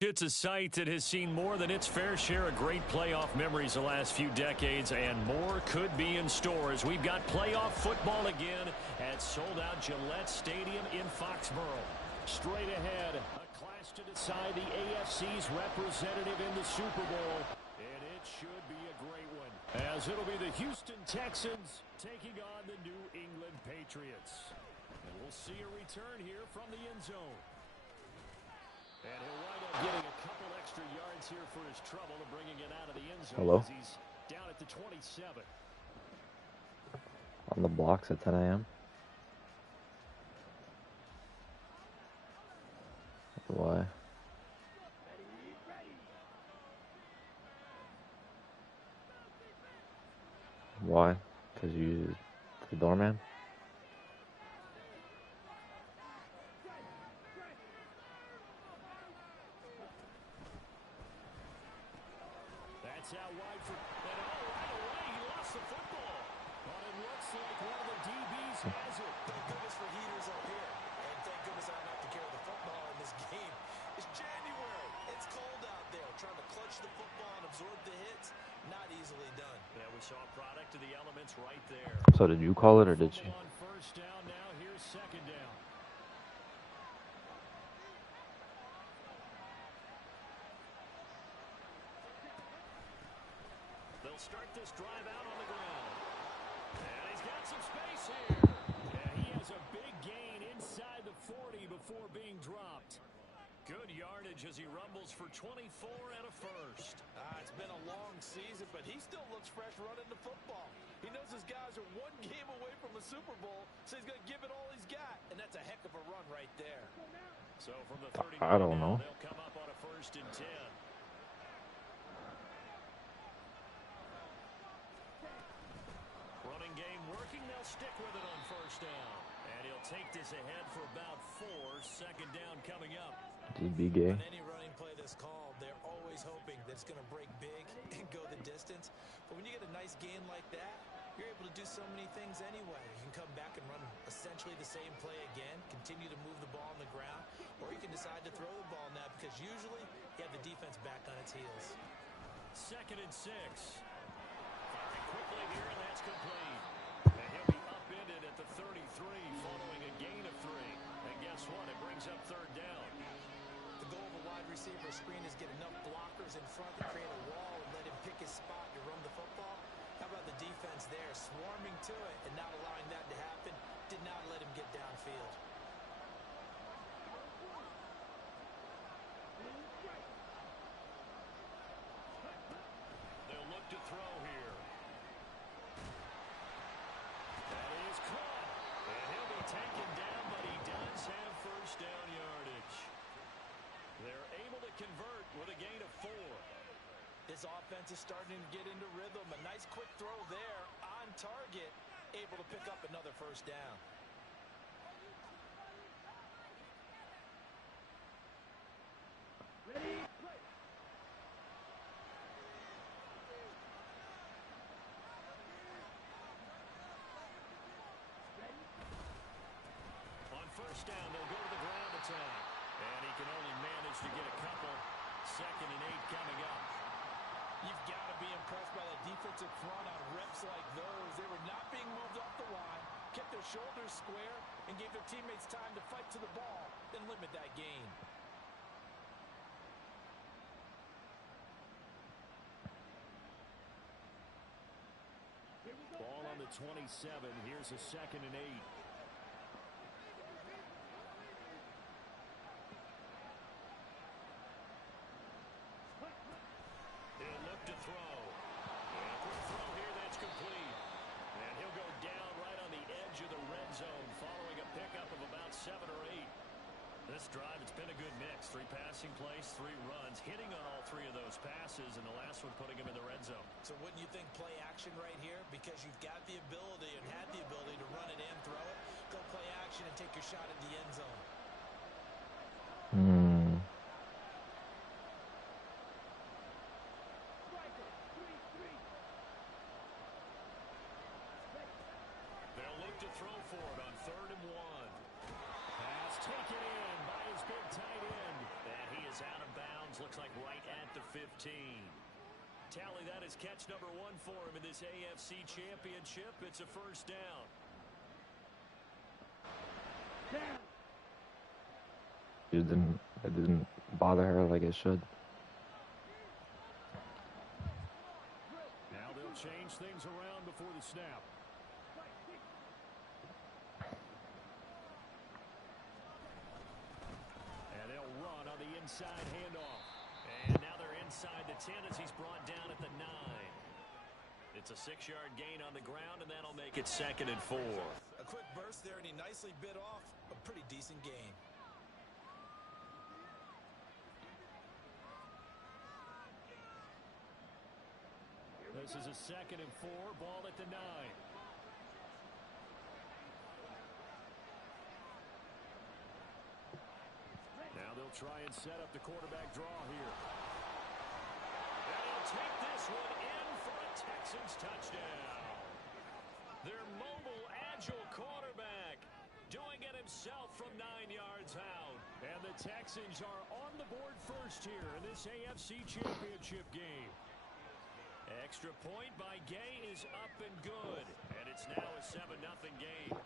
It's a site that has seen more than its fair share of great playoff memories the last few decades, and more could be in store as we've got playoff football again at sold-out Gillette Stadium in Foxborough. Straight ahead, a clash to decide the AFC's representative in the Super Bowl, and it should be a great one, as it'll be the Houston Texans taking on the New England Patriots. And we'll see a return here from the end zone. And he'll wind up getting a couple extra yards here for his trouble and bringing it out of the end zone. Hello? As he's down at the 27. On the blocks at 10 a.m. Why? Why? Because you the doorman? That's out wide for, and right away he lost the football. But it looks like one of the DBs has it. Thank goodness for heaters up here. And thank goodness I don't have to carry the football in this game. It's January. It's cold out there. Trying to clutch the football and absorb the hits, not easily done. Yeah, we saw a product of the elements right there. So did you call it or did she? On first down now, here's second down. They'll start this drive out on the ground. And he's got some space here. And he has a big gain inside the 40 before being dropped. Good yardage as he rumbles for 24 and a first. It's been a long season, but he still looks fresh running the football. He knows his guys are one game away from a Super Bowl, so he's going to give it all he's got. And that's a heck of a run right there. So from the 30, I don't know. They'll come up on a 1st and 10. Running game working. They'll stick with it on first down. And he'll take this ahead for about 4. Second down coming up. DB gay. On any running play that's called, they're always hoping that it's going to break big and go the distance. But when you get a nice gain like that, you're able to do so many things anyway. You can come back and run essentially the same play again, continue to move the ball on the ground, or you can decide to throw the ball now because usually you have the defense back on its heels. 2nd and 6. Firing quickly here, and that's complete. And he'll be upended at the 33 following a gain of 3. And guess what? It brings up 3rd down. The goal of a wide receiver screen is get enough blockers in front to create a wall and let him pick his spot to run the football. How about the defense there, swarming to it and not allowing that to happen? Did not let him get downfield. They'll look to throw here. That is caught. And he'll be taken down, but he does have first down yardage. They're able to convert with a gain of 4. This offense is starting to get into rhythm. A nice quick throw there on target, able to pick up another first down. Ready? On first down, they'll go to the ground attack. And he can only manage to get a couple. 2nd and 8 coming up. You've got to be impressed by the defensive front on reps like those. They were not being moved off the line, kept their shoulders square, and gave their teammates time to fight to the ball, then limit that gain. Ball on the 27. Here's a 2nd and 8. He'll look to throw. And a quick throw here, that's complete. And he'll go down right on the edge of the red zone following a pickup of about 7 or 8. This drive, it's been a good mix. 3 passing plays, 3 runs, hitting on all 3 of those passes, and the last one putting him in the red zone. So wouldn't you think play action right here? Because you've got the ability and had the ability to run it and throw it. Go play action and take your shot at the end zone. They'll look to throw for it on 3rd and 1. Pass taken in by his big tight end. And he is out of bounds distance. Looks like right at the 15. Tally, that is catch number 1 for him in this AFC Championship. It's a first down. It didn't bother her like it should. Now they'll change things around before the snap. And they'll run on the inside handoff. And now they're inside the 10 as he's brought down at the 9. It's a 6-yard gain on the ground, and that'll make it 2nd and 4. A quick burst there, and he nicely bit off a pretty decent gain. This is a 2nd and 4, ball at the 9. Now they'll try and set up the quarterback draw here. And he'll take this one in for a Texans touchdown. Their mobile, agile quarterback doing it himself from 9 yards out. And the Texans are on the board first here in this AFC Championship game. Extra point by Gay is up and good. And it's now a 7-0 game.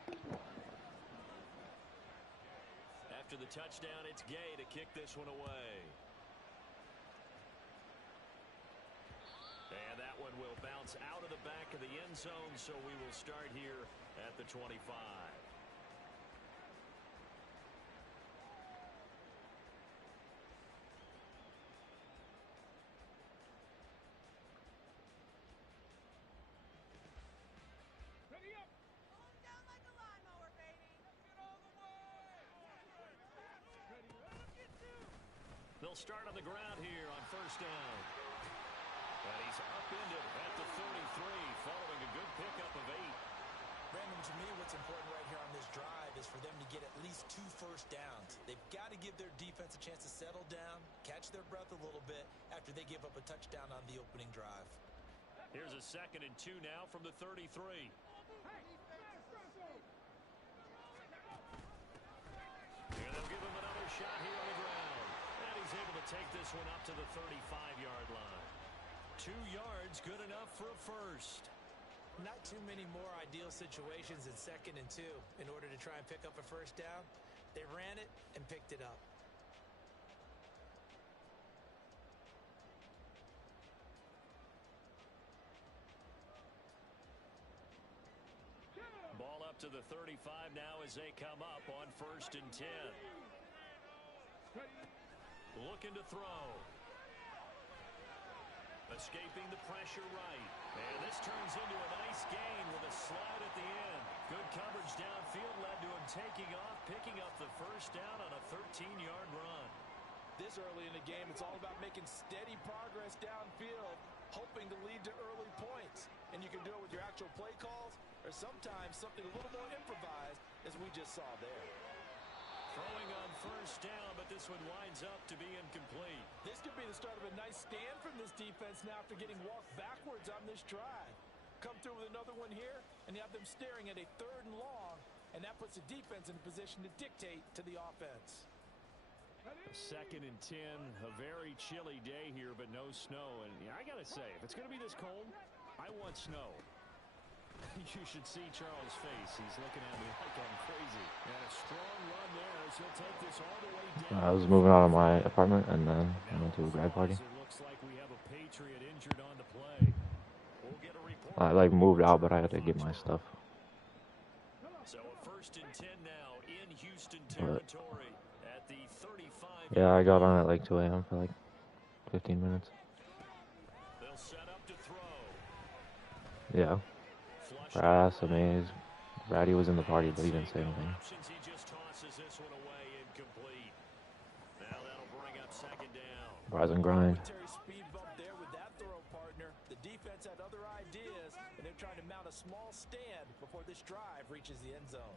After the touchdown, it's Gay to kick this one away. And that one will bounce out of the back of the end zone, so we will start here at the 25. They'll start on the ground here on first down. And he's upended at the 33, following a good pickup of 8. Brandon, to me, what's important right here on this drive is for them to get at least 2 first downs. They've got to give their defense a chance to settle down, catch their breath a little bit after they give up a touchdown on the opening drive. Here's a 2nd and 2 now from the 33. And they'll give him another shot here on the ground. And he's able to take this one up to the 35-yard line. 2 yards, good enough for a first. Not too many more ideal situations in 2nd and 2 in order to try and pick up a first down. They ran it and picked it up. Ball up to the 35 now as they come up on 1st and 10. Looking to throw. Escaping the pressure right. And this turns into a nice gain with a slide at the end. Good coverage downfield led to him taking off, picking up the first down on a 13-yard run. This early in the game, it's all about making steady progress downfield, hoping to lead to early points. And you can do it with your actual play calls, or sometimes something a little more improvised, as we just saw there. Throwing on first down, but this one winds up to be incomplete. This could be the start of a nice stand from this defense now after getting walked backwards on this drive. Come through with another one here, and you have them staring at a 3rd and long, and that puts the defense in a position to dictate to the offense. 2nd and 10, a very chilly day here, but no snow. And I got to say, if it's going to be this cold, I want snow. You should see Charles' face. He's looking at me like I'm crazy. And a strong run there as he'll take this all the way down. I was moving out of my apartment and then I went to a grad party. It looks like we have a Patriot injured on the play. We'll get a report. I like moved out, but I had to get my stuff. So a 1st and 10 now in Houston territory at the 35. Yeah, I got on at like 2 a.m. for like 15 minutes. They'll set up to throw. Yeah. Brass, I mean, Ratty was in the party, but he didn't say anything. He just tosses this one away incomplete. Now that'll bring up 2nd down. Rise and grind. Speed bump there with that throw, partner. The defense had other ideas, and they're trying to mount a small stand before this drive reaches the end zone.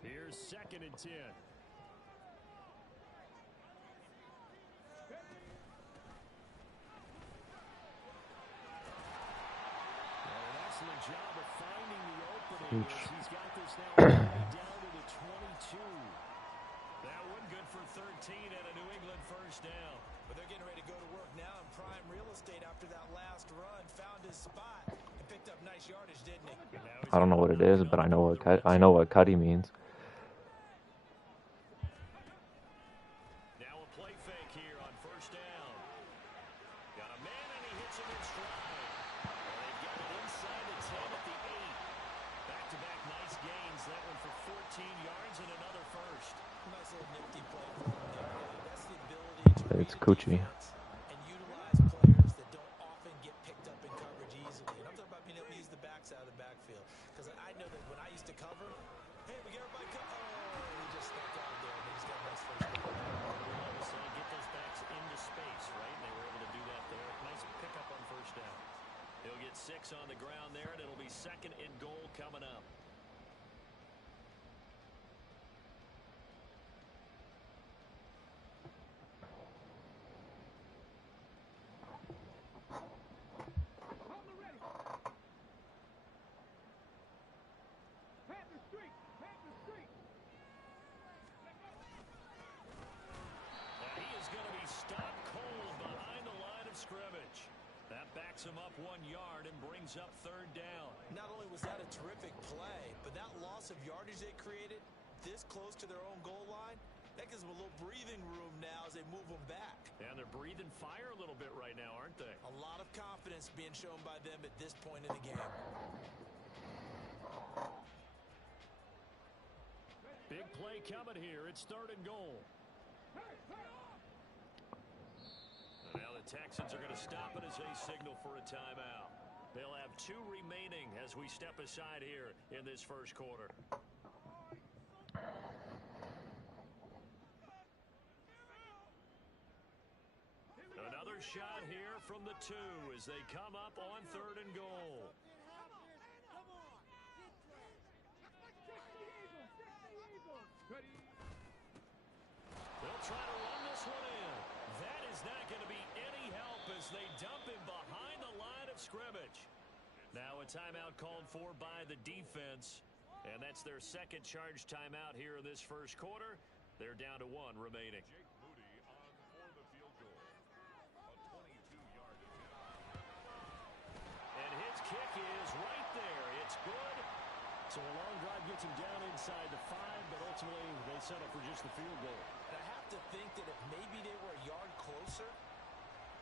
Here's 2nd and 10. Job of finding the opening. He's got this now down to the 22. 13 and a New England first down. But they're getting ready to go to work now in prime real estate after that last run. Found his spot and picked up nice yardage, didn't he? I don't know what it is, but I know what Cuddy means. Now a play fake here on first down. Got a man and he hits him in stride. And they've got it inside the 10 at the 8. Back-to-back nice gains. That one for 14 yards and another first. Nice little nifty play for him there. That's the ability to It's Coochie. and utilize players that don't often get picked up in coverage easily. And I'm talking about being able to use the backs out of the backfield. Because I know that when I used to cover, hey, we get everybody cover. Oh, he just stuck out there. And he's got a nice first down. So get those backs into space, right? And they were able to do that there. Nice pickup on first down. He'll get 6 on the ground there, and it'll be 2nd and goal coming up. Backs him up 1 yard and brings up 3rd down. Not only was that a terrific play, but that loss of yardage they created this close to their own goal line, that gives them a little breathing room now as they move them back. And they're breathing fire a little bit right now, aren't they? A lot of confidence being shown by them at this point in the game. Big play coming here. It's 3rd and goal. Now the Texans are going to stop it as they signal for a timeout. They'll have 2 remaining as we step aside here in this first quarter. Another shot here from the 2 as they come up on 3rd and goal. They'll try to run this one in. That is not going to be any help as they dump him behind the line of scrimmage. Now a timeout called for by the defense, and that's their 2nd charge timeout here in this first quarter. They're down to 1 remaining. And his kick is right there. It's good. So a long drive gets him down inside the 5, but ultimately they settle for just the field goal. And I have to think that if maybe they were a yard closer,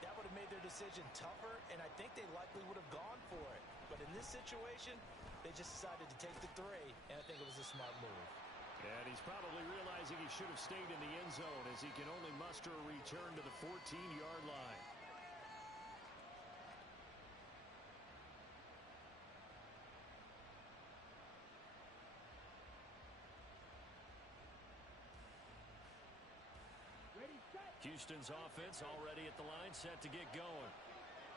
that would have made their decision tougher, and I think they likely would have gone for it. But in this situation, they just decided to take the 3, and I think it was a smart move. And he's probably realizing he should have stayed in the end zone as he can only muster a return to the 14-yard line. Houston's offense already at the line, set to get going.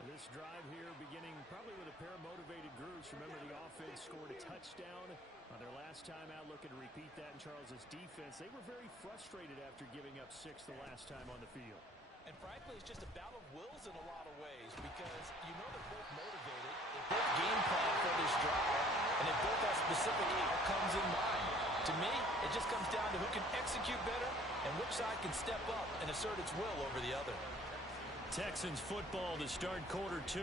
This drive here beginning probably with a pair of motivated groups. Remember, the offense scored a touchdown on their last time out, looking to repeat that in Charles's defense. They were very frustrated after giving up 6 the last time on the field. And frankly, it's just a battle of wills in a lot of ways because you know they're both motivated. They both game plan for this drive, and they both have specific outcomes in mind. To me, it just comes down to who can execute better and which side can step up and assert its will over the other. Texans football to start quarter 2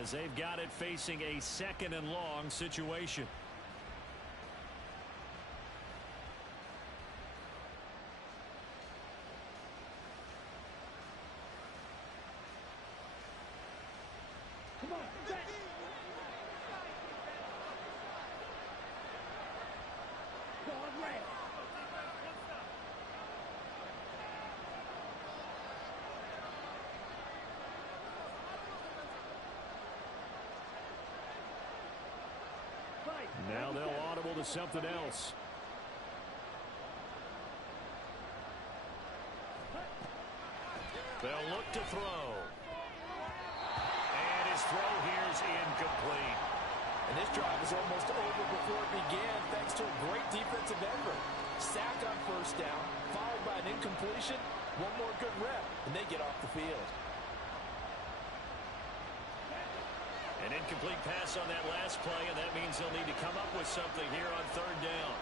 as they've got it facing a 2nd and long situation. Now they'll audible to something else. They'll look to throw. And his throw here is incomplete. And this drive is almost over before it began thanks to a great defensive effort. Sack on first down, followed by an incompletion. One more good rep, and they get off the field. An incomplete pass on that last play, and that means they'll need to come up with something here on 3rd down.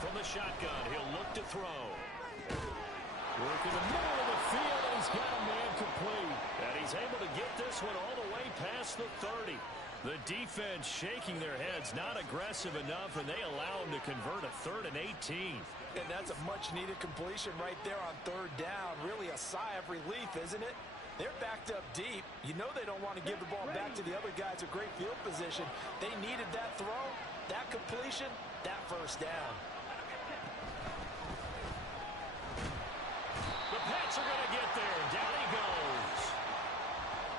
From the shotgun, he'll look to throw. Working the middle of the field, and he's got a man complete. And he's able to get this one all the way past the 30. The defense shaking their heads, not aggressive enough, and they allow him to convert a 3rd and 18. And that's a much-needed completion right there on 3rd down. Really a sigh of relief, isn't it? They're backed up deep. You know they don't want to give the ball back to the other guys. A great field position. They needed that throw, that completion, that 1st down. The Pats are going to get there. Down he goes.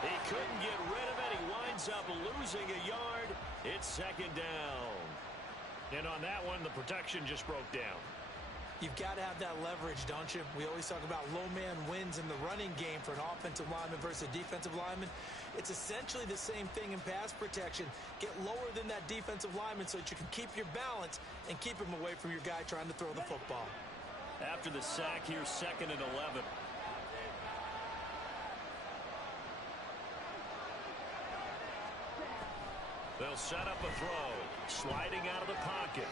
He couldn't get rid of it. He winds up losing a yard. It's 2nd down. And on that one, the protection just broke down. You've got to have that leverage, don't you? We always talk about low man wins in the running game for an offensive lineman versus a defensive lineman. It's essentially the same thing in pass protection. Get lower than that defensive lineman so that you can keep your balance and keep him away from your guy trying to throw the football. After the sack, here's 2nd and 11. They'll set up a throw. Sliding out of the pocket.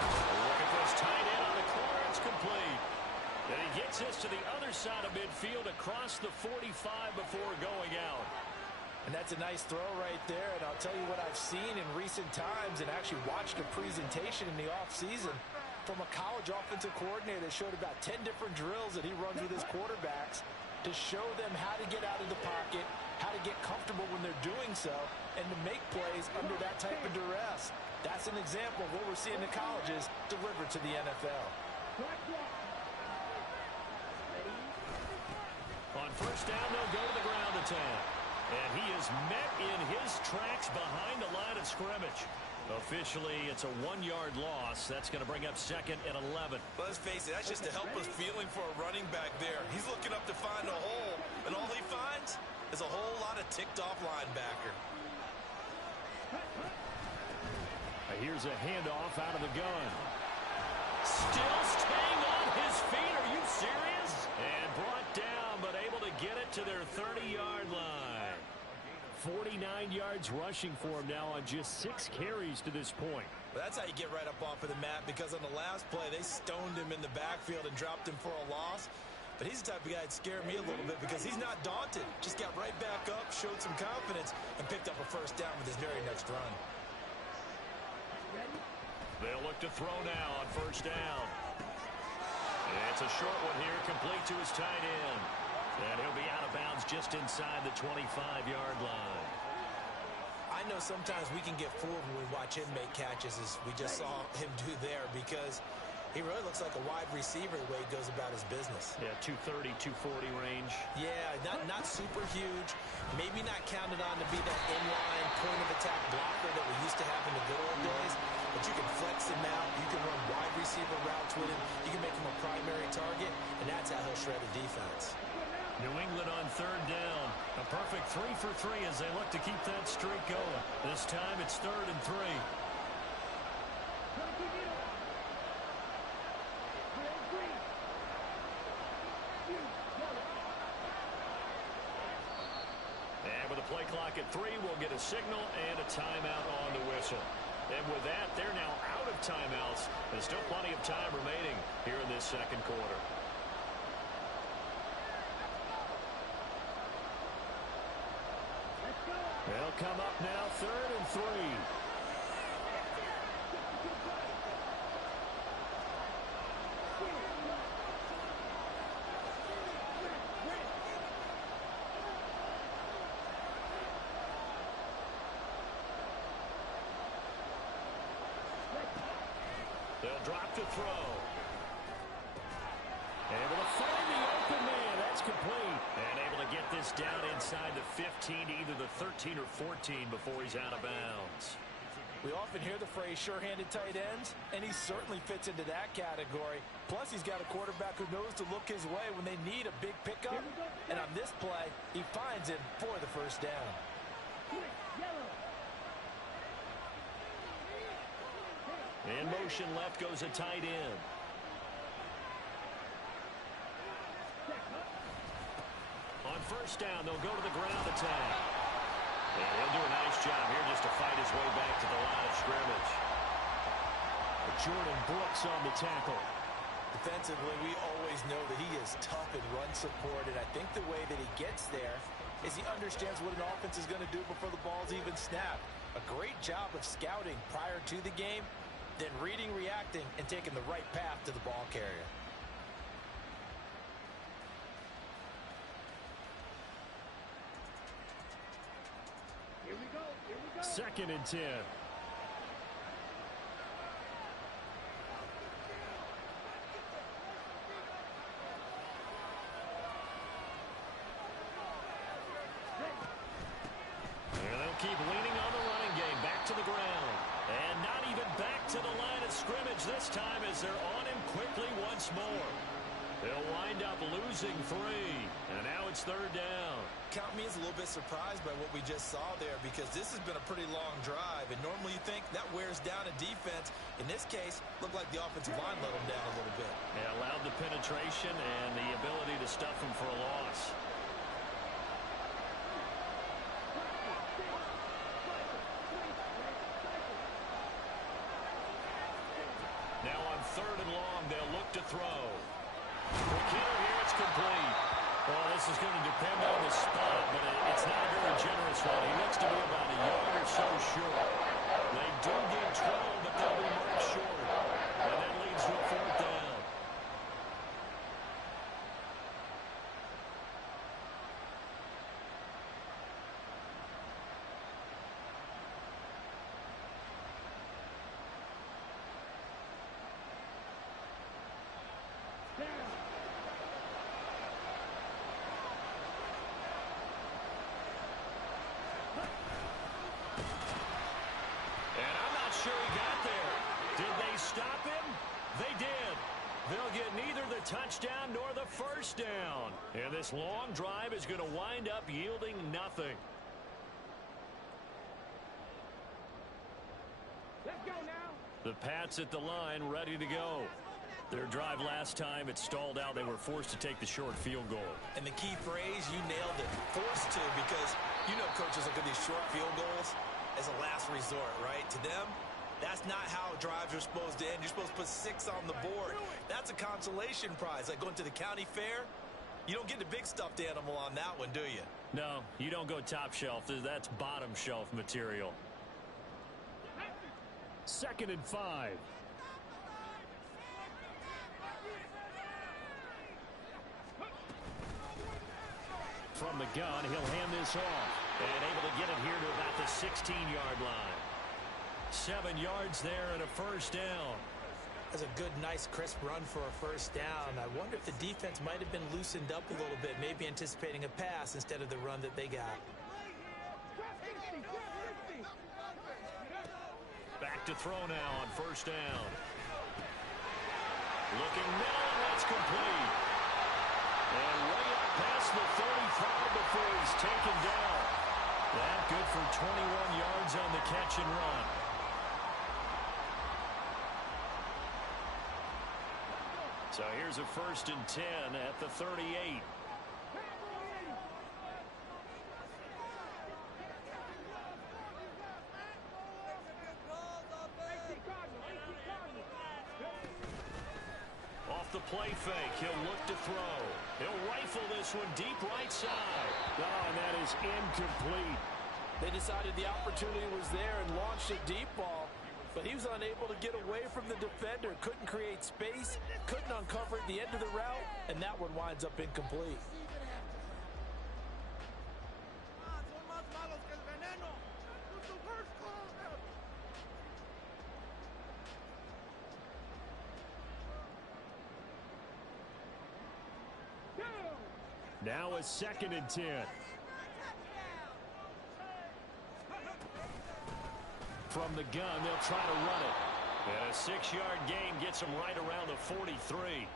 Look at this tight end on the corner. It's complete. And he gets this to the other side of midfield across the 45 before going out. And that's a nice throw right there. And I'll tell you what I've seen in recent times and actually watched a presentation in the offseason from a college offensive coordinator that showed about 10 different drills that he runs with his quarterbacks to show them how to get out of the pocket, how to get comfortable when they're doing so, and to make plays under that type of duress. That's an example of what we're seeing in colleges delivered to the NFL. On 1st down, they'll go to the ground attack. And he is met in his tracks behind the line of scrimmage. Officially, it's a 1-yard loss. That's going to bring up 2nd and 11. But let's face it, that's just a helpless feeling for a running back there. He's looking up to find a hole, and all he finds is a whole lot of ticked-off linebacker. Here's a handoff out of the gun. Still staying on his feet. Are you serious? And brought down, but able to get it to their 30-yard line. 49 yards rushing for him now on just 6 carries to this point. Well, that's how you get right up off of the mat, because on the last play, they stoned him in the backfield and dropped him for a loss. But he's the type of guy that scared me a little bit because he's not daunted. Just got right back up, showed some confidence, and picked up a 1st down with his very next run. They'll look to throw now on 1st down. And it's a short one here, complete to his tight end. And he'll be out of bounds just inside the 25-yard line. I know sometimes we can get fooled when we watch him make catches, as we just saw him do there, because he really looks like a wide receiver the way he goes about his business. Yeah, 230, 240 range. Yeah, not super huge. Maybe not counted on to be that inline point-of-attack blocker that we used to have in the good old days. But you can flex him out. You can run wide receiver routes with him. You can make him a primary target, and that's how he'll shred a defense. New England on 3rd down. A perfect 3 for 3 as they look to keep that streak going. This time it's 3rd and 3. And with a play clock at 3, we'll get a signal and a timeout on the whistle. And with that, they're now out of timeouts. There's still plenty of time remaining here in this 2nd quarter. They'll come up now 3rd and 3. They'll drop to throw. Able to find the open man. That's complete. And able to get this down inside the 15, either the 13 or 14 before he's out of bounds. We often hear the phrase sure-handed tight ends, and he certainly fits into that category. Plus, he's got a quarterback who knows to look his way when they need a big pickup. And on this play, he finds him for the 1st down. In motion left goes a tight end. On 1st down, they'll go to the ground attack. And he'll do a nice job here just to fight his way back to the line of scrimmage. Jordan Brooks on the tackle. Defensively, we always know that he is tough in run support, and I think the way that he gets there is he understands what an offense is going to do before the ball's even snapped. A great job of scouting prior to the game, then reading, reacting, and taking the right path to the ball carrier. Here we go. 2nd and 10. Keep leaning on the running game. Back to the ground. And not even back to the line of scrimmage this time as they're on him quickly once more. They'll wind up losing 3. And now it's 3rd down. Count me as a little bit surprised by what we just saw there, because this has been a pretty long drive. And normally you think that wears down a defense. In this case, looked like the offensive line let them down a little bit. They allowed the penetration and the ability to stuff them for a loss. Now on 3rd and long, they'll look to throw. Quick hitter here, it's complete. Well, this is going to depend on the spot, but it's not a very generous one. He looks to be about a yard or so short. They do get 12, but they'll be marked short. And that leads to a 4th down. Sure he got there. Did they stop him? They did. They'll get neither the touchdown nor the 1st down. And this long drive is going to wind up yielding nothing. Let's go now. The Pats at the line ready to go. Their drive last time, it stalled out. They were forced to take the short field goal. And the key phrase, you nailed it. Forced to, because you know coaches look at these short field goals as a last resort, right? To them, that's not how drives are supposed to end. You're supposed to put 6 on the board. That's a consolation prize. Like going to the county fair, you don't get the big stuffed animal on that one, do you? No, you don't go top shelf. That's bottom shelf material. 2nd and 5. From the gun, he'll hand this off. And able to get it here to about the 16-yard line. 7 yards there and a 1st down. That's a good, nice, crisp run for a 1st down. I wonder if the defense might have been loosened up a little bit, maybe anticipating a pass instead of the run that they got. Back to throw now on 1st down. Looking now, and that's complete. And way up past the 35 before he's taken down. That good for 21 yards on the catch and run. So here's a 1st and 10 at the 38. Off the play fake, he'll look to throw. He'll rifle this one deep right side. Oh, and that is incomplete. They decided the opportunity was there and launched a deep ball, but he was unable to get away from the defender. Couldn't create space, couldn't uncover at the end of the route, and that one winds up incomplete. Now a 2nd and 10. From the gun, they'll try to run it. And a 6-yard gain gets them right around the 43.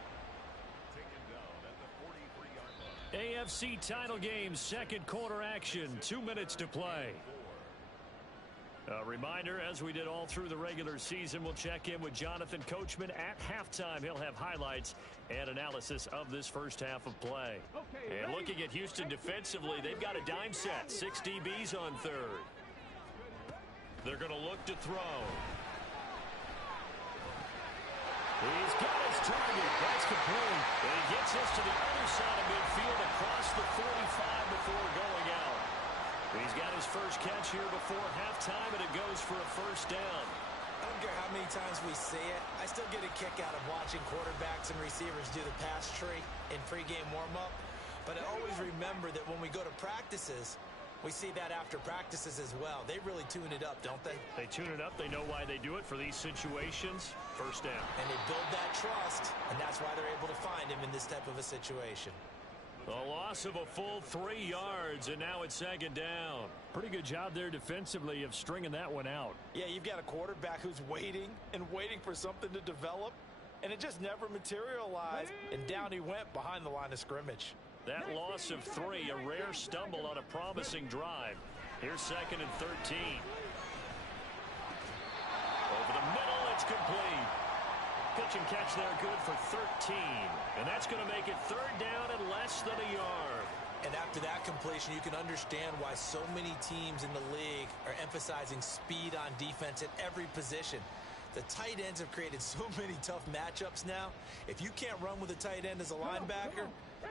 AFC title game, 2nd quarter action, 2 minutes to play. A reminder, as we did all through the regular season, we'll check in with Jonathan Coachman at halftime. He'll have highlights and analysis of this 1st half of play. And looking at Houston defensively, they've got a dime set, 6 DBs on 3rd. They're going to look to throw. He's got his target. That's complete. And he gets this to the other side of midfield across the 45 before going out. He's got his first catch here before halftime, and it goes for a first down. I don't care how many times we say it, I still get a kick out of watching quarterbacks and receivers do the pass tree in pregame warm-up. But I always remember that when we go to practices, we see that after practices as well. They really tune it up, don't they? They tune it up. They know why they do it for these situations. First down. And they build that trust, and that's why they're able to find him in this type of a situation. A loss of a full 3 yards, and now it's second down. Pretty good job there defensively of stringing that one out. Yeah, you've got a quarterback who's waiting and waiting for something to develop, and it just never materialized, and down he went behind the line of scrimmage. That loss of 3, a rare stumble on a promising drive. Here's second and 13. Over the middle, it's complete. Pitch and catch there, good for 13. And that's going to make it third down and less than a yard. And after that completion, you can understand why so many teams in the league are emphasizing speed on defense at every position. The tight ends have created so many tough matchups now. If you can't run with a tight end as a linebacker,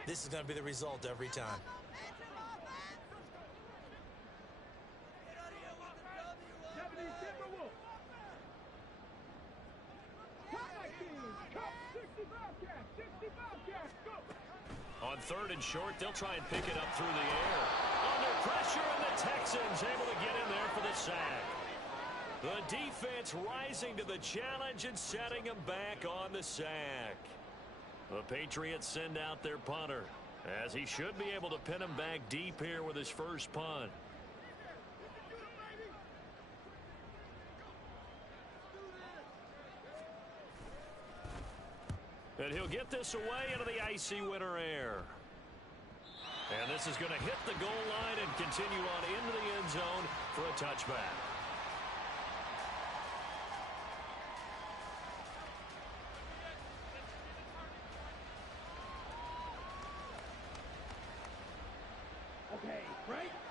this is going to be the result every time. On third and short, they'll try and pick it up through the air. Under pressure, and the Texans able to get in there for the sack. The defense rising to the challenge and setting them back on the sack. The Patriots send out their punter, as he should be able to pin him back deep here with his first punt. And he'll get this away into the icy winter air. And this is going to hit the goal line and continue on into the end zone for a touchback.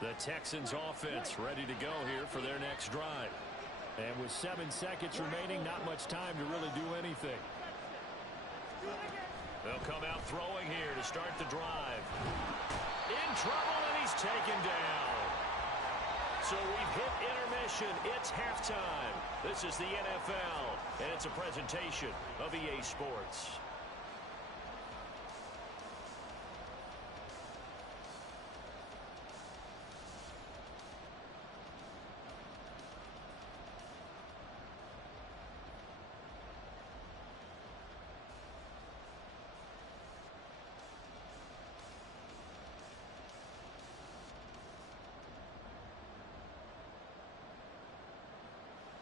The Texans offense ready to go here for their next drive. And with 7 seconds remaining, not much time to really do anything. They'll come out throwing here to start the drive. In trouble, and he's taken down. So we've hit intermission. It's halftime. This is the NFL, and it's a presentation of EA Sports.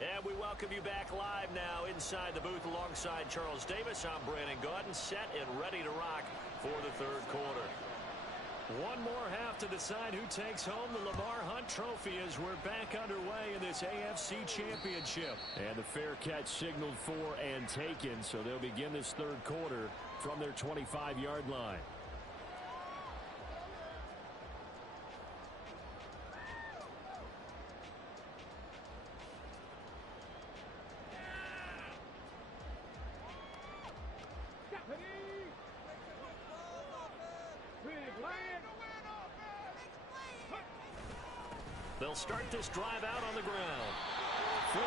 And we welcome you back live now inside the booth alongside Charles Davis. I'm Brandon Gaudin, set and ready to rock for the third quarter. One more half to decide who takes home the Lamar Hunt Trophy as we're back underway in this AFC Championship. And the fair catch signaled for and taken, so they'll begin this third quarter from their 25-yard line. They'll start this drive out on the ground. 44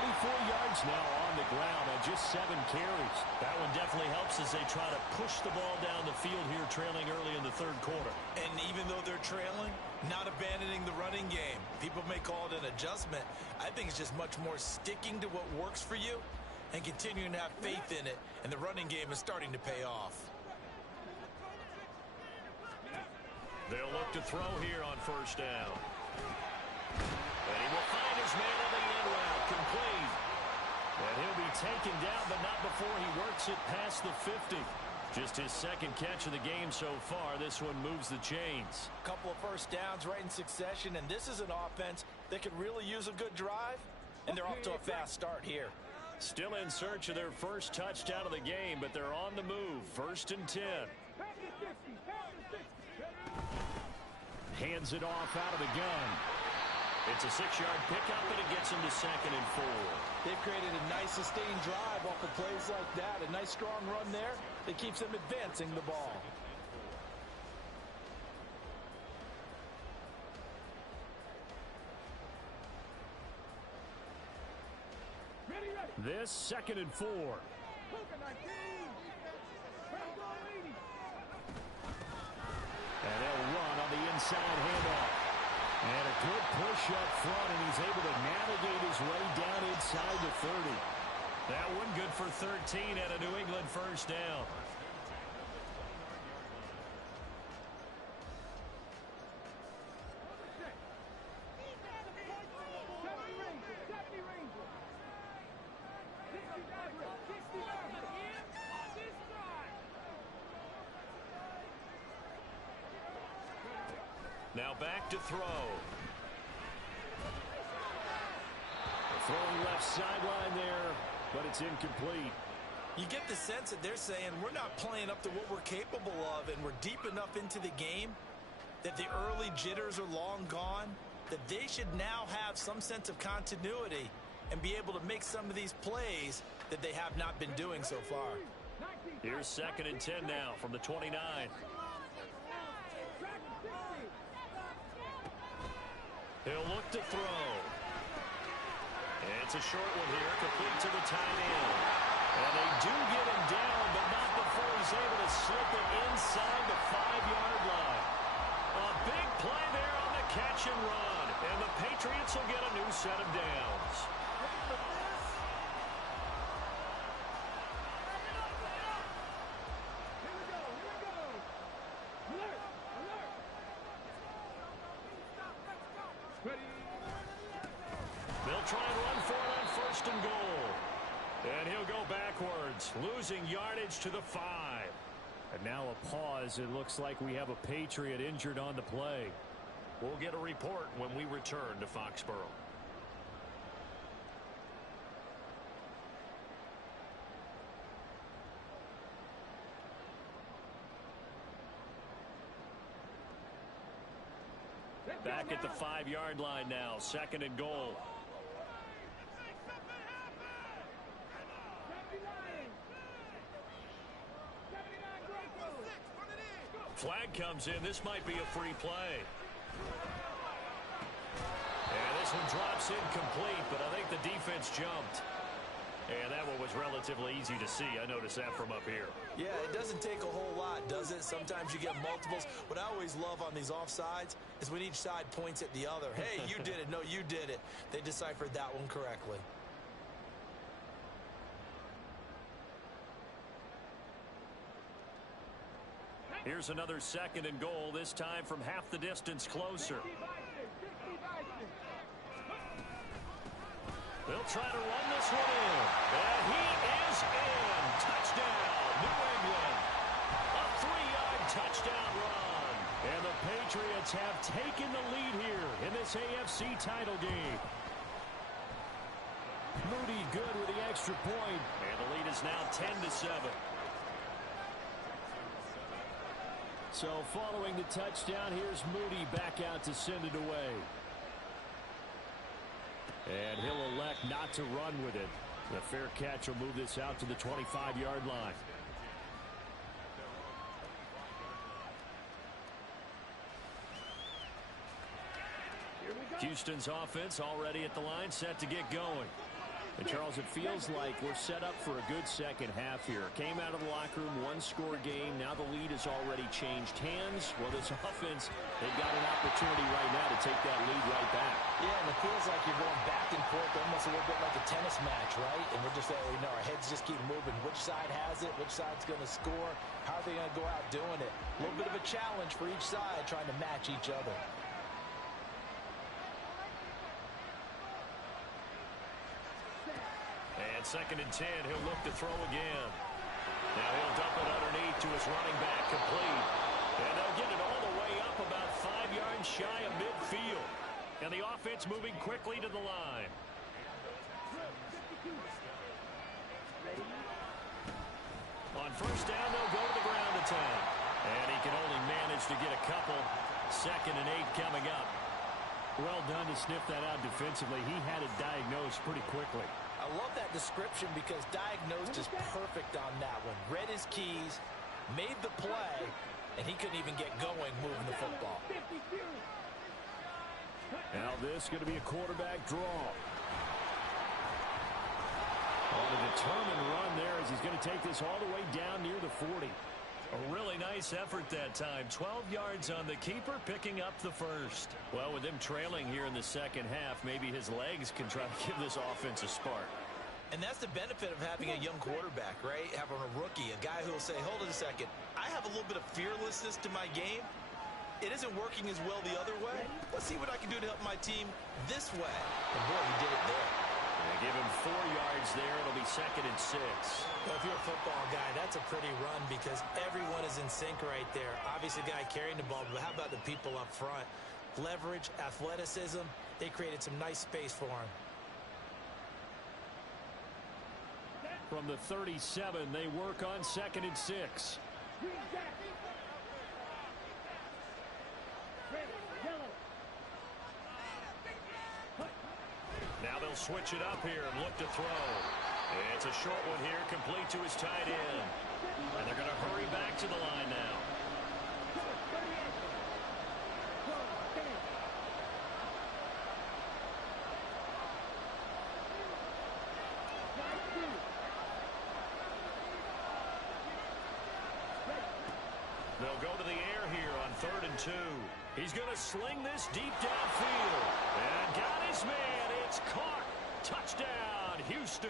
yards now on the ground on just 7 carries. That one definitely helps as they try to push the ball down the field here, trailing early in the third quarter. And even though they're trailing, not abandoning the running game. People may call it an adjustment. I think it's just much more sticking to what works for you and continuing to have faith in it. And the running game is starting to pay off. They'll look to throw here on first down. And he will find his man on the end route, complete. And he'll be taken down, but not before he works it past the 50. Just his second catch of the game so far. This one moves the chains. A couple of first downs right in succession, and this is an offense that could really use a good drive, and they're off to a fast start here. Still in search of their first touchdown of the game, but they're on the move. 1st and 10. Hands it off out of the gun. It's a 6-yard pickup, and it gets him to 2nd and 4. They've created a nice sustained drive off of plays like that. A nice strong run there that keeps them advancing the ball. This 2nd and 4. And they'll run on the inside handoff. And a good push up front, and he's able to navigate his way down inside the 30. That one good for 13 and a New England first down. Now back to throw. Throwing left sideline there, but it's incomplete. You get the sense that they're saying we're not playing up to what we're capable of, and we're deep enough into the game that the early jitters are long gone, that they should now have some sense of continuity and be able to make some of these plays that they have not been doing so far. Here's 2nd and 10 now from the 29. He'll look to throw. It's a short one here, complete to the tight end. And they do get him down, but not before he's able to slip it inside the 5-yard line. A big play there on the catch and run. And the Patriots will get a new set of downs. They'll try and run for it on 1st and goal. And he'll go backwards, losing yardage to the 5. And now a pause. It looks like we have a Patriot injured on the play. We'll get a report when we return to Foxborough. Back at the 5-yard line now, 2nd and goal. Flag comes in. This might be a free play. And this one drops incomplete, but I think the defense jumped. And that one was relatively easy to see. I noticed that from up here. Yeah, it doesn't take a whole lot, does it? Sometimes you get multiples. What I always love on these offsides is when each side points at the other. Hey, you did it. No, you did it. They deciphered that one correctly. Here's another 2nd and goal, this time from half the distance closer. They'll try to run this one in. And he is in. Touchdown, New England. A 3-yard touchdown run. And the Patriots have taken the lead here in this AFC title game. Moody good with the extra point. And the lead is now 10-7. So following the touchdown, here's Moody back out to send it away. And he'll elect not to run with it. The fair catch will move this out to the 25-yard line. Houston's offense already at the line, set to get going. And, Charles, it feels like we're set up for a good second half here. Came out of the locker room, one-score game. Now the lead has already changed hands. Well, this offense, they've got an opportunity right now to take that lead right back. Yeah, and it feels like you're going back and forth almost a little bit like a tennis match, right? And we're just, our heads just keep moving. Which side has it? Which side's going to score? How are they going to go out doing it? A little bit of a challenge for each side trying to match each other. And 2nd and 10, he'll look to throw again. Now he'll dump it underneath to his running back, complete. And they'll get it all the way up about 5 yards shy of midfield. And the offense moving quickly to the line. On 1st down, they'll go to the ground attack. And he can only manage to get a couple. 2nd and 8 coming up. Well done to sniff that out defensively. He had it diagnosed pretty quickly. I love that description because diagnosed is perfect on that one. Read his keys, made the play, and he couldn't even get going moving the football. Now this is going to be a quarterback draw. On a determined run there as he's going to take this all the way down near the 40. A really nice effort that time. 12 yards on the keeper, picking up the first. Well, with them trailing here in the second half, maybe his legs can try to give this offense a spark. And that's the benefit of having a young quarterback, right? Having a rookie, a guy who will say, hold it a second, I have a little bit of fearlessness to my game. It isn't working as well the other way. Let's see what I can do to help my team this way. And boy, he did it there. They give him 4 yards there. It'll be 2nd and 6. Well, if you're a football guy, that's a pretty run because everyone is in sync right there. Obviously, the guy carrying the ball, but how about the people up front? Leverage, athleticism, they created some nice space for him. From the 37, they work on 2nd and 6. Now they'll switch it up here and look to throw. It's a short one here, complete to his tight end. And they're going to hurry back to the line now. They'll go to the air here on 3rd and 2. He's going to sling this deep downfield. And got his man. It's caught. Touchdown, Houston.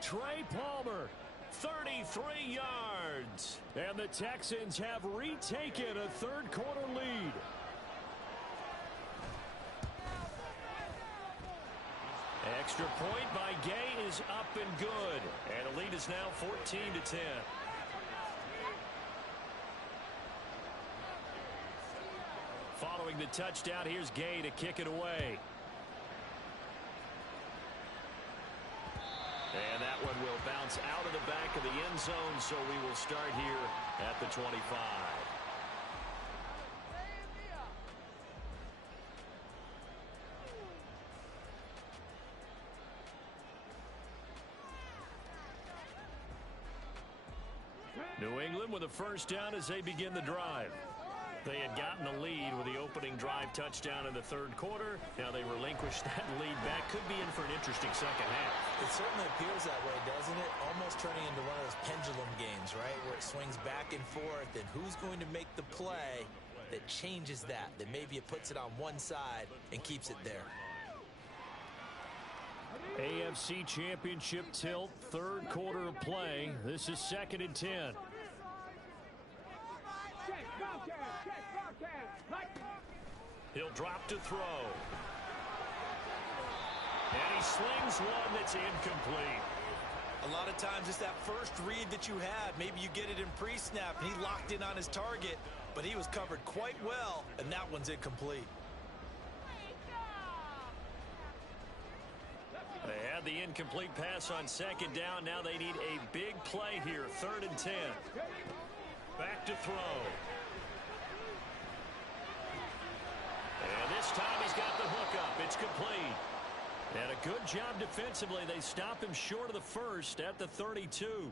Trey Palmer, 33 yards. And the Texans have retaken a third-quarter lead. Extra point by Gay is up and good. And the lead is now 14-10. Following the touchdown, here's Gay to kick it away. And that one will bounce out of the back of the end zone, so we will start here at the 25. New England with a first down as they begin the drive. They had gotten a lead with the opening drive touchdown in the third quarter. Now they relinquished that lead back. Could be in for an interesting second half. It certainly appears that way, doesn't it? Almost turning into one of those pendulum games, right? Where it swings back and forth, and who's going to make the play that changes that maybe it puts it on one side and keeps it there. AFC Championship tilt, third quarter of play. This is 2nd and 10. He'll drop to throw. And he slings one that's incomplete. A lot of times it's that first read that you have. Maybe you get it in pre-snap, and he locked in on his target, but he was covered quite well, and that one's incomplete. They had the incomplete pass on 2nd down. Now they need a big play here, 3rd and 10. Back to throw. And this time he's got the hook up. It's complete. And a good job defensively. They stop him short of the first at the 32.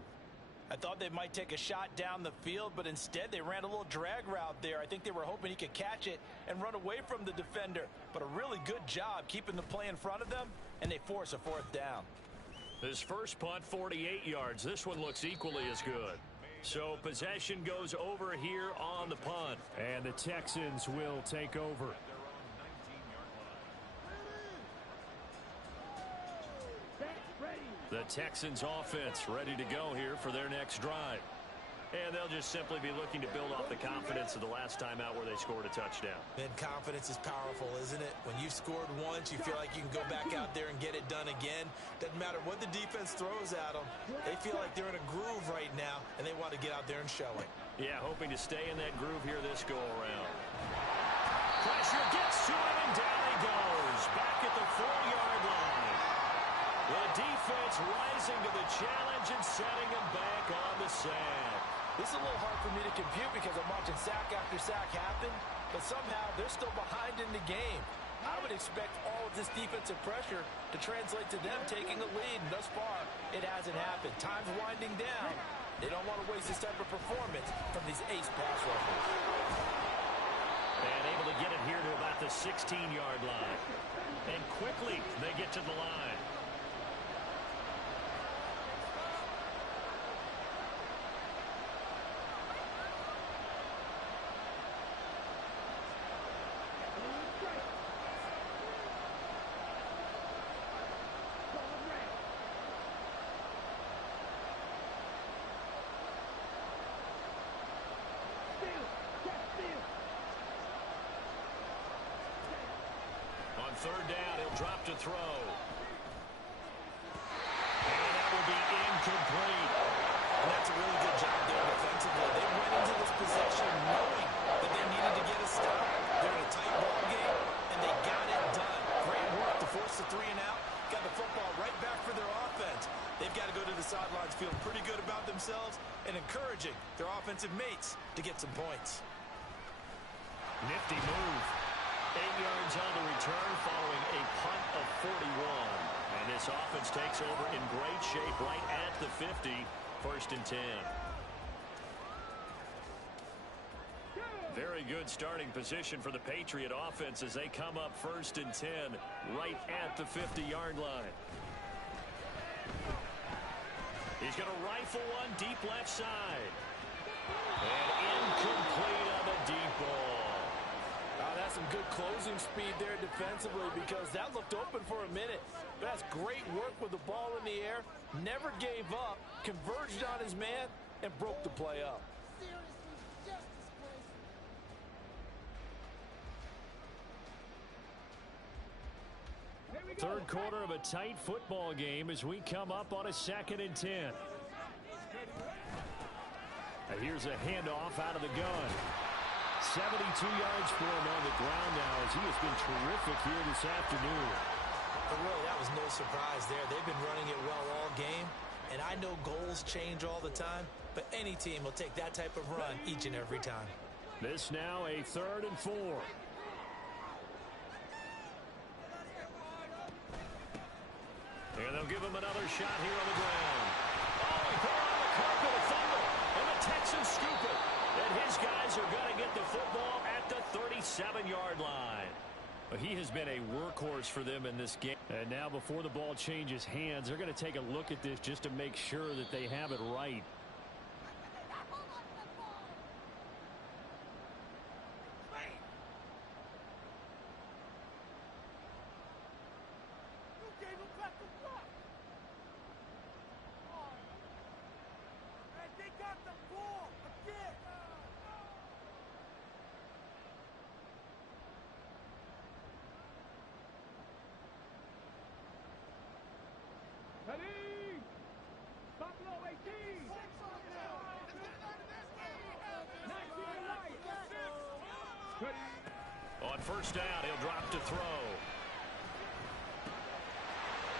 I thought they might take a shot down the field, but instead they ran a little drag route there. I think they were hoping he could catch it and run away from the defender. But a really good job keeping the play in front of them, and they force a 4th down. His first punt, 48 yards. This one looks equally as good. So possession goes over here on the punt. And the Texans will take over. The Texans offense ready to go here for their next drive. And they'll just simply be looking to build off the confidence of the last time out where they scored a touchdown. And confidence is powerful, isn't it? When you've scored once, you feel like you can go back out there and get it done again. Doesn't matter what the defense throws at them. They feel like they're in a groove right now, and they want to get out there and show it. Yeah, hoping to stay in that groove here this go-around. Pressure gets to him, and down he goes. Back at the 4-yard line. The defense rising to the challenge and setting him back on the sack. This is a little hard for me to compute because I'm watching sack after sack happen, but somehow they're still behind in the game. I would expect all of this defensive pressure to translate to them taking a lead, and thus far, it hasn't happened. Time's winding down. They don't want to waste this type of performance from these ace pass rushers. And able to get it here to about the 16-yard line. And quickly, they get to the line. Third down, he'll drop to throw. And that will be incomplete. And that's a really good job there defensively. They went into this possession knowing that they needed to get a stop. They're in a tight ball game, and they got it done. Great work to force the 3 and out. Got the football right back for their offense. They've got to go to the sidelines feeling pretty good about themselves and encouraging their offensive mates to get some points. Nifty move. 8 yards on the return following a punt of 41. And this offense takes over in great shape right at the 50. 1st and 10. Very good starting position for the Patriot offense as they come up 1st and 10 right at the 50-yard line. He's going to rifle one deep left side. And incomplete on the deep ball. That's some good closing speed there defensively because that looked open for a minute. But that's great work with the ball in the air. Never gave up, converged on his man, and broke the play up. Third quarter of a tight football game as we come up on a 2nd and 10. Here's a handoff out of the gun. 72 yards for him on the ground now as he has been terrific here this afternoon. But really, that was no surprise there. They've been running it well all game, and I know goals change all the time, but any team will take that type of run each and every time. This now a 3rd and 4. And they'll give him another shot here on the ground. Oh, he put it on the carpet, a fumble, and the Texans scoop it. And his guys are going to get the football at the 37-yard line. He has been a workhorse for them in this game. And now before the ball changes hands, they're going to take a look at this just to make sure that they have it right. On 1st down, he'll drop to throw.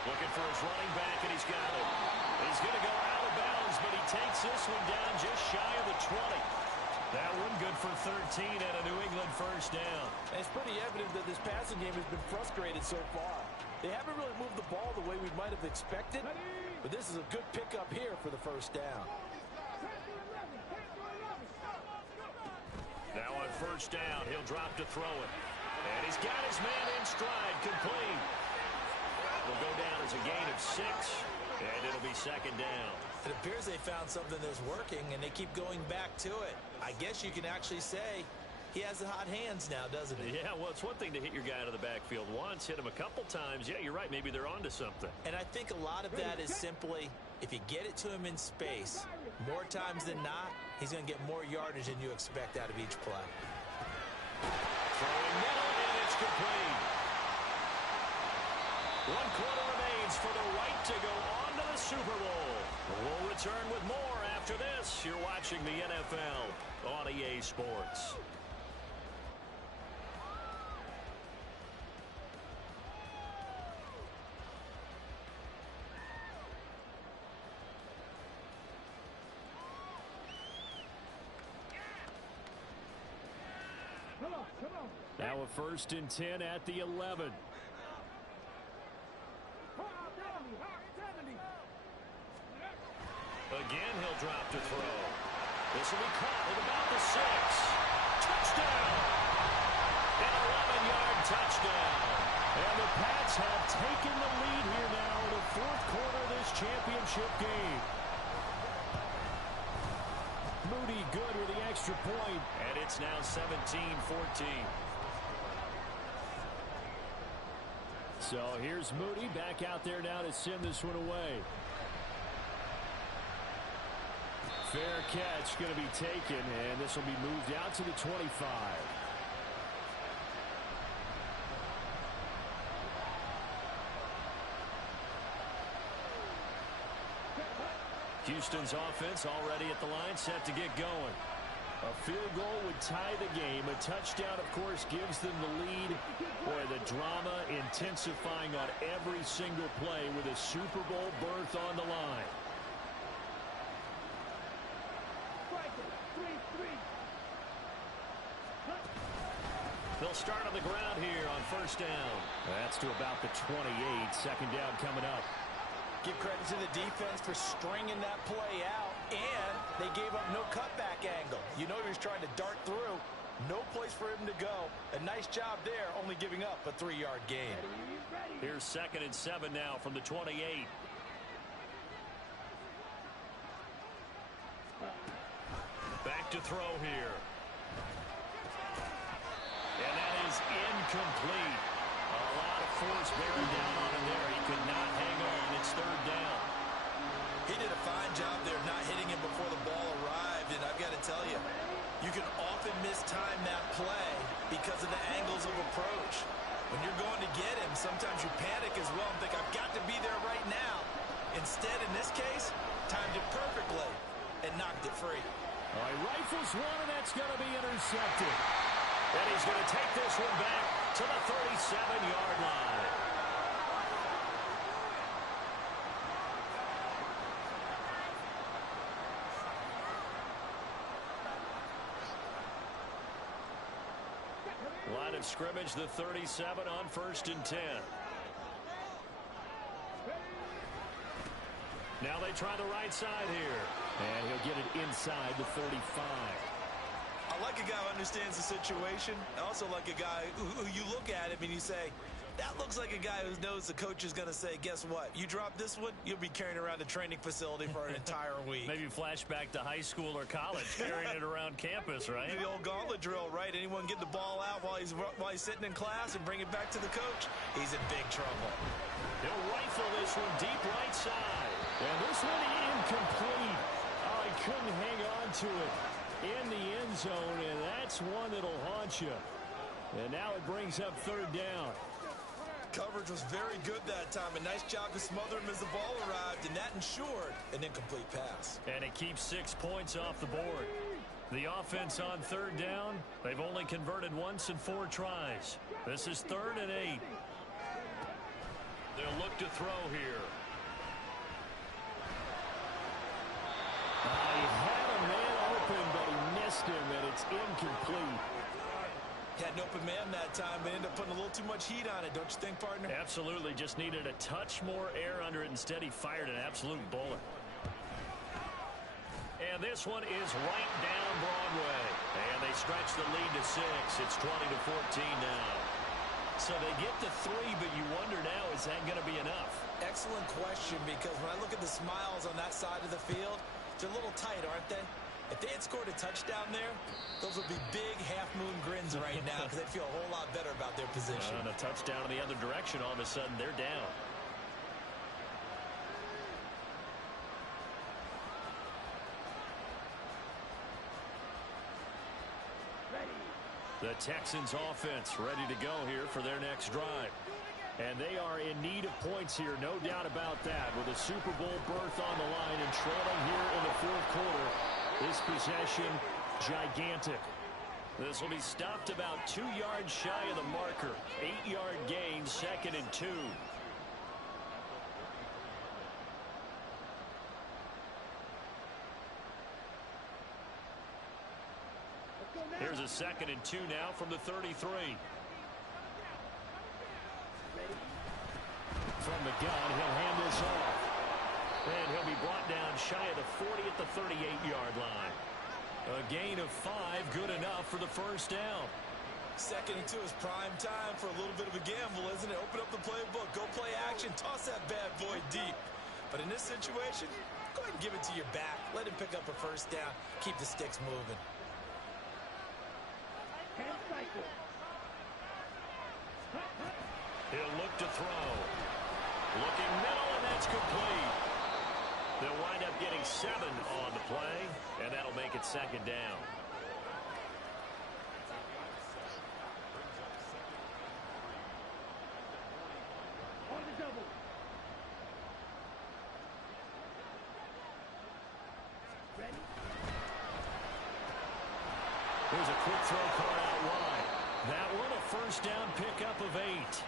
Looking for his running back, and he's got it. He's going to go out of bounds, but he takes this one down just shy of the 20. That one good for 13 and a New England 1st down. And it's pretty evident that this passing game has been frustrated so far. They haven't really moved the ball the way we might have expected, but this is a good pickup here for the 1st down. Now on 1st down, he'll drop to throw it. And he's got his man in stride, complete. Will go down as a gain of 6, and it'll be 2nd down. It appears they found something that's working, and they keep going back to it. I guess you can actually say he has the hot hands now, doesn't he? Yeah, well, it's one thing to hit your guy out of the backfield once, hit him a couple times. Yeah, you're right. Maybe they're onto something. And I think a lot of that is simply if you get it to him in space, more times than not, he's going to get more yardage than you expect out of each play. Throwing middle, and it's complete. 1 quarter remains for the right to go on to the Super Bowl. We'll return with more after this. You're watching the NFL on EA Sports. Now a 1st and 10 at the 11. Again, he'll drop to throw. This will be caught at about the 6. Touchdown! An 11-yard touchdown. And the Pats have taken the lead here now in the 4th quarter of this championship game. Moody good with the extra point, and it's now 17-14. So here's Moody back out there now to send this one away. Fair catch going to be taken, and this will be moved out to the 25. Houston's offense already at the line, set to get going. A field goal would tie the game. A touchdown, of course, gives them the lead. Boy, the drama intensifying on every single play with a Super Bowl berth on the line. They'll start on the ground here on 1st down. That's to about the 28. 2nd down coming up. Give credit to the defense for stringing that play out, and they gave up no cutback angle. You know he was trying to dart through. No place for him to go. A nice job there, only giving up a 3-yard gain. Here's 2nd and 7 now from the 28. Back to throw here. And that is incomplete. A lot of force bearing down on him there. He could not hang on. It's 3rd down. He did a fine job there not hitting him before the ball arrived, and I've got to tell you, you can often mistime that play because of the angles of approach. When you're going to get him, sometimes you panic as well and think, I've got to be there right now. Instead, in this case, timed it perfectly and knocked it free. All right, rifles one, and that's going to be intercepted. And he's going to take this one back to the 37-yard line. Line of scrimmage, the 37 on 1st and 10. Now they try the right side here. And he'll get it inside the 35. I like a guy who understands the situation. I also like a guy who you look at him and you say, that looks like a guy who knows the coach is going to say, guess what? You drop this one, you'll be carrying around the training facility for an entire week. Maybe flashback to high school or college, carrying it around campus, right? The old gauntlet drill, right? Anyone get the ball out while he's sitting in class and bring it back to the coach? He's in big trouble. He'll rifle this one deep right side. And this one incomplete. Oh, he couldn't hang on to it in the end zone, and that's one that'll haunt you. And now it brings up 3rd down. Coverage was very good that time. A nice job to smother him as the ball arrived, and that ensured an incomplete pass. And it keeps 6 points off the board. The offense on 3rd down, they've only converted once in 4 tries. This is 3rd and 8. They'll look to throw here. He had a man open, but he missed him, and it's incomplete. Had an open man that time, but ended up putting a little too much heat on it, don't you think, partner? Absolutely. Just needed a touch more air under it. Instead, he fired an absolute bullet. And this one is right down Broadway. And they stretch the lead to 6. It's 20-14 now. So they get to 3, but you wonder now, is that going to be enough? Excellent question, because when I look at the smiles on that side of the field, they're a little tight, aren't they? If they had scored a touchdown there, those would be big half-moon grins right now because they'd feel a whole lot better about their position. And a touchdown in the other direction, all of a sudden they're down. The Texans offense ready to go here for their next drive. And they are in need of points here, no doubt about that, with a Super Bowl berth on the line and trailing here in the 4th quarter. This possession, gigantic. This will be stopped about 2 yards shy of the marker. 8-yard gain, 2nd and 2. Here's a a 2nd and 2 now from the 33. From the gun, he'll hand this off. And he'll be brought down shy of the 40 at the 38-yard line. A gain of 5, good enough for the first down. 2nd and 2 is prime time for a little bit of a gamble, isn't it? Open up the playbook, go play action, toss that bad boy deep. But in this situation, go ahead and give it to your back. Let him pick up a first down. Keep the sticks moving. He'll look to throw. Looking middle, and that's complete. They'll wind up getting 7 on the play, and that'll make it 2nd down. On the double. Ready? Here's a quick throw caught out wide. That one a first down pickup of 8.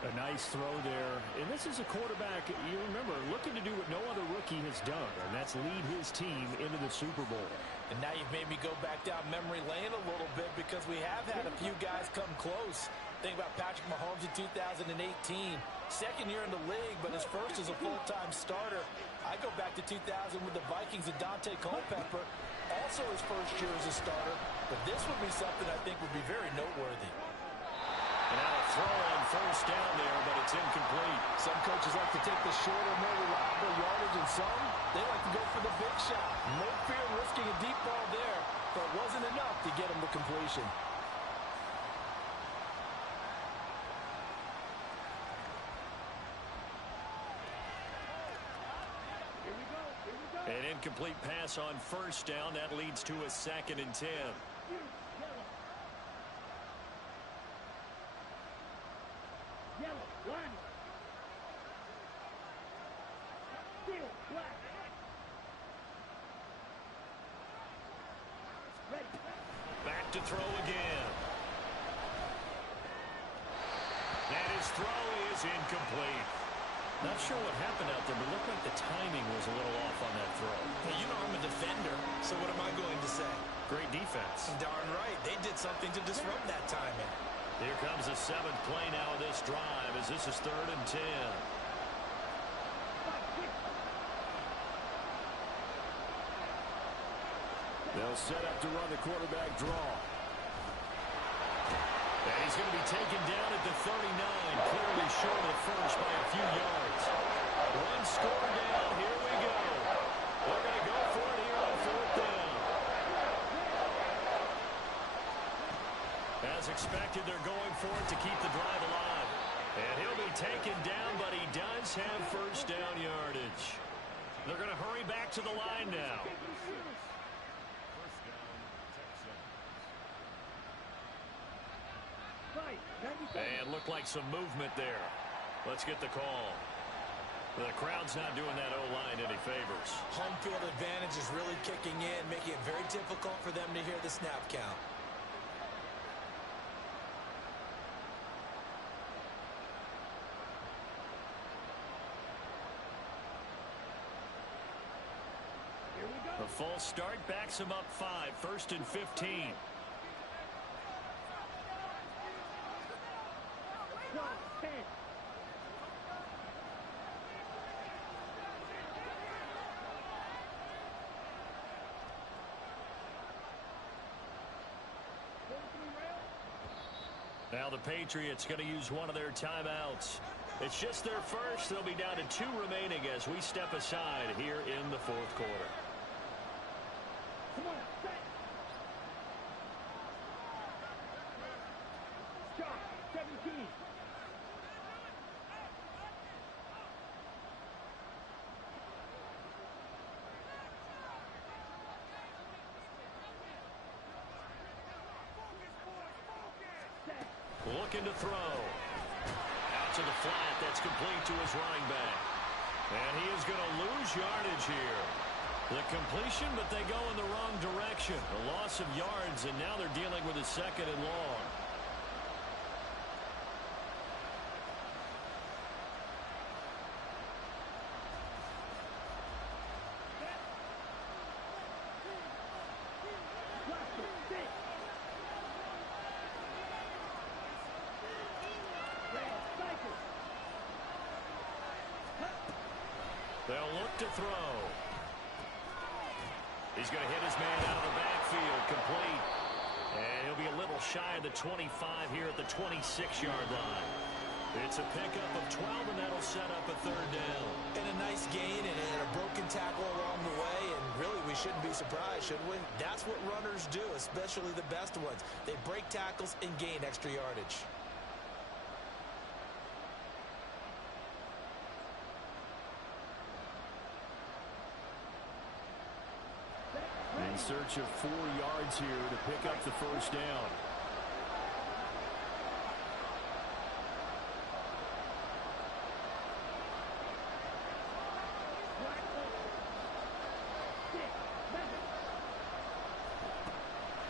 A nice throw there. And this is a quarterback, you remember, looking to do what no other rookie has done, and that's lead his team into the Super Bowl. And now you've made me go back down memory lane a little bit because we have had a few guys come close. Think about Patrick Mahomes in 2018. 2nd year in the league, but his first as a full-time starter. I go back to 2000 with the Vikings and Dante Culpepper. Also his first year as a starter. But this would be something I think would be very noteworthy. And now a throw on first down there, but it's incomplete. Some coaches like to take the shorter, more reliable yardage, and some, they like to go for the big shot. No fear of risking a deep ball there, but it wasn't enough to get him to completion. Here we go. Here we go. An incomplete pass on first down. That leads to a 2nd and 10. Yellow, one. Steel, black. Ready. Back to throw again. And his throw is incomplete. Not sure what happened out there, but it looked like the timing was a little off on that throw. Well, you know I'm a defender, so what am I going to say? Great defense. Darn right. They did something to disrupt that timing. Here comes the 7th play now of this drive as this is 3rd and 10. They'll set up to run the quarterback draw. And he's going to be taken down at the 39, clearly short of the first by a few yards. One score down, here we go. They're going to go for it here on 4th down. As expected, they're going for it to keep the drive alive. And he'll be taken down, but he does have first down yardage. They're going to hurry back to the line now. And looked like some movement there. Let's get the call. The crowd's not doing that O-line any favors. Home field advantage is really kicking in, making it very difficult for them to hear the snap count. A false start backs him up 5, 1st and 15. Now the Patriots going to use one of their timeouts. It's just their first. They'll be down to 2 remaining as we step aside here in the 4th quarter. Come on, set. Stop, 17. Looking to throw. Out to the flat. That's complete to his running back. And he is going to lose yardage here. The completion, but they go in the wrong direction. A loss of yards, and now they're dealing with a 2nd and long. They'll look to throw. He's going to hit his man out of the backfield, complete. And he'll be a little shy of the 25 here at the 26-yard line. It's a pickup of 12, and that'll set up a third down. And a nice gain and a broken tackle along the way, and really we shouldn't be surprised, should we? That's what runners do, especially the best ones. They break tackles and gain extra yardage. In search of 4 yards here to pick up the first down.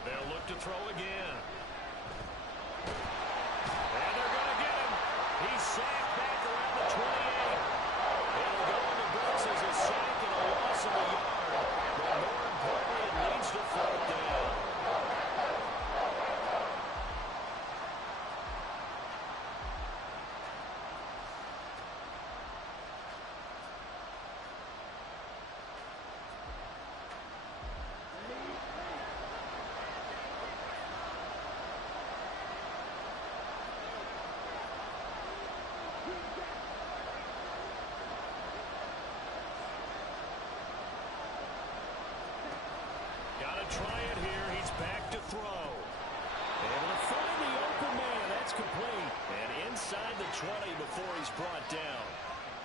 They'll look to throw again. And they're going to get him. He's sacked back around the 28. It'll go in the books as a sack and a loss of a yard. But more importantly, it leads to fourth down. Try it here. He's back to throw. Able to find the open man. That's complete. And inside the 20 before he's brought down.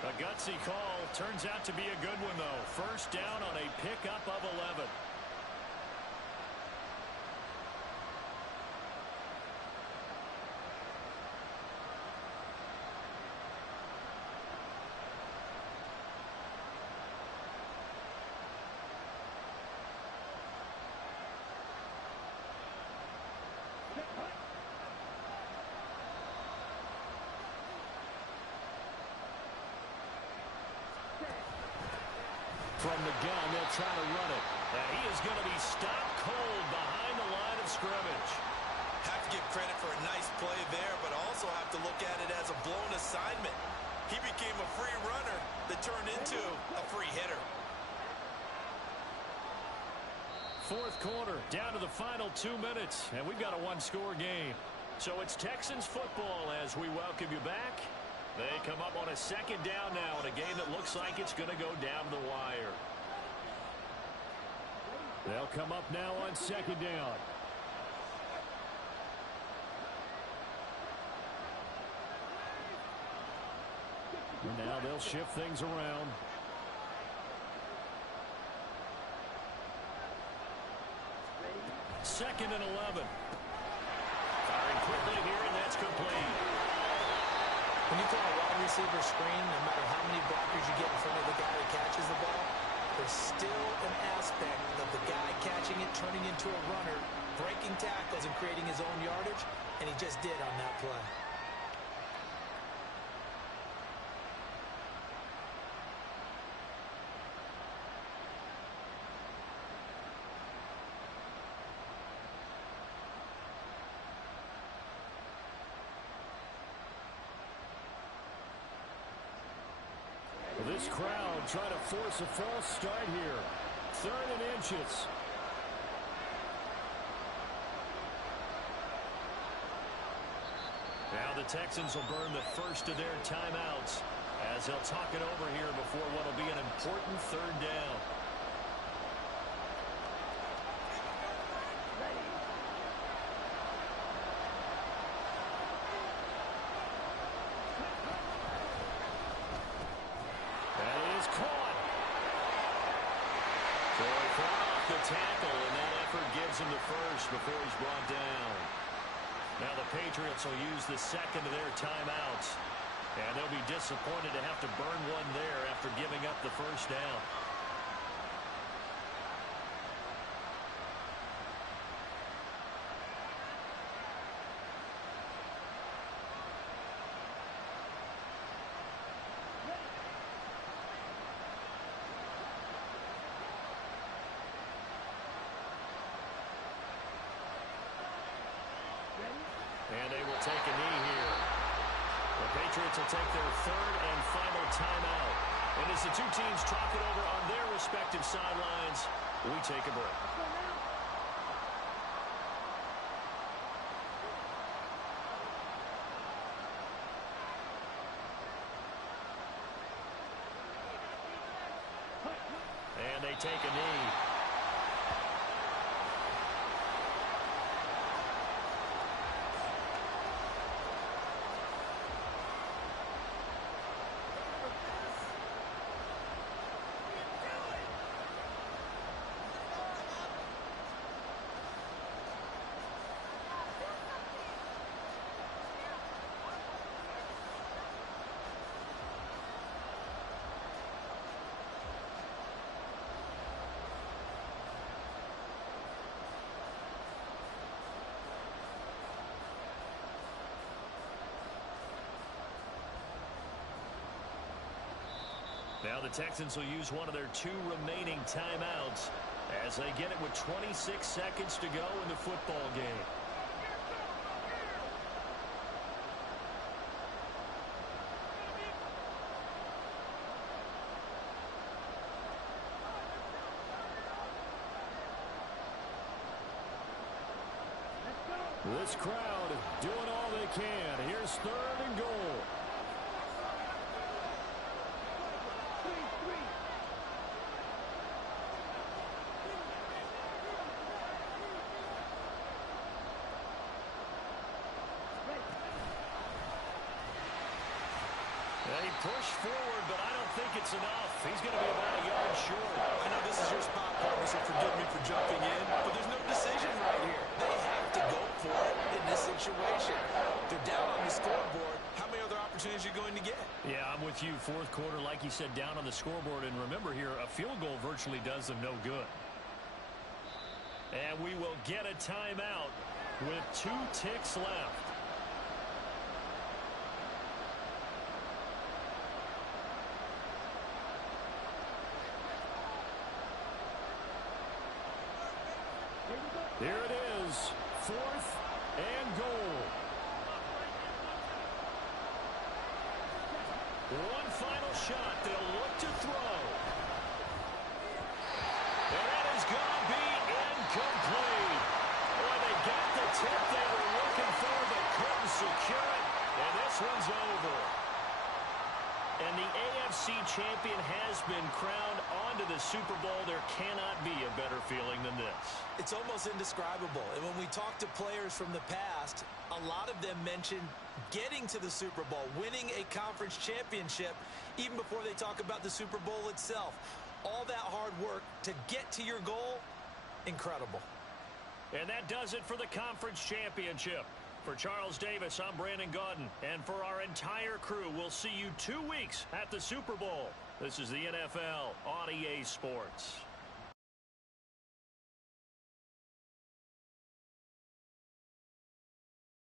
A gutsy call. Turns out to be a good one, though. First down on a pickup of 11. From the gun, they'll try to run it. And he is going to be stopped cold behind the line of scrimmage. Have to give credit for a nice play there, but also have to look at it as a blown assignment. He became a free runner that turned into a free hitter. Fourth quarter, down to the final 2 minutes, and we've got a one-score game. So it's Texans football as we welcome you back. They come up on a second down now in a game that looks like it's going to go down the wire. They'll come up now on second down. And now they'll shift things around. Second and 11. Firing quickly here, and that's complete. When you throw a wide receiver screen, no matter how many blockers you get in front of the guy that catches the ball, there's still an aspect of the guy catching it, turning into a runner, breaking tackles and creating his own yardage, and he just did on that play. This crowd trying to force a false start here. 3rd and inches. Now the Texans will burn the first of their timeouts as they'll talk it over here before what will be an important 3rd down. Tackle, and that effort gives him the first before he's brought down. Now the Patriots will use the second of their timeouts, and they'll be disappointed to have to burn one there after giving up the first down. And they will take a knee here. The Patriots will take their 3rd and final timeout. And as the two teams talk it over on their respective sidelines, we take a break. And they take a knee. Now the Texans will use one of their 2 remaining timeouts as they get it with 26 seconds to go in the football game. This crowd doing all they can. Here's 3rd and goal. He pushed forward, but I don't think it's enough. He's going to be about a yard short. I know this is your spot, partner, so forgive me for jumping in, but there's no decision right here. They have to go for it in this situation. They're down on the scoreboard. How many other opportunities are you going to get? Yeah, I'm with you. 4th quarter, like you said, down on the scoreboard. And remember here, a field goal virtually does them no good. And we will get a timeout with 2 ticks left. Here it is, 4th and goal. One final shot. They'll look to throw. And that is going to be incomplete. Boy, they got the tip they were looking for, but couldn't secure it. And this one's over. And the AFC champion has been crowned onto the Super Bowl. There cannot be a better feeling than this. It's almost indescribable. And when we talk to players from the past, a lot of them mention getting to the Super Bowl, winning a conference championship, even before they talk about the Super Bowl itself. All that hard work to get to your goal, incredible. And that does it for the conference championship. For Charles Davis, I'm Brandon Gaudin. And for our entire crew, we'll see you 2 weeks at the Super Bowl. This is the NFL on EA Sports.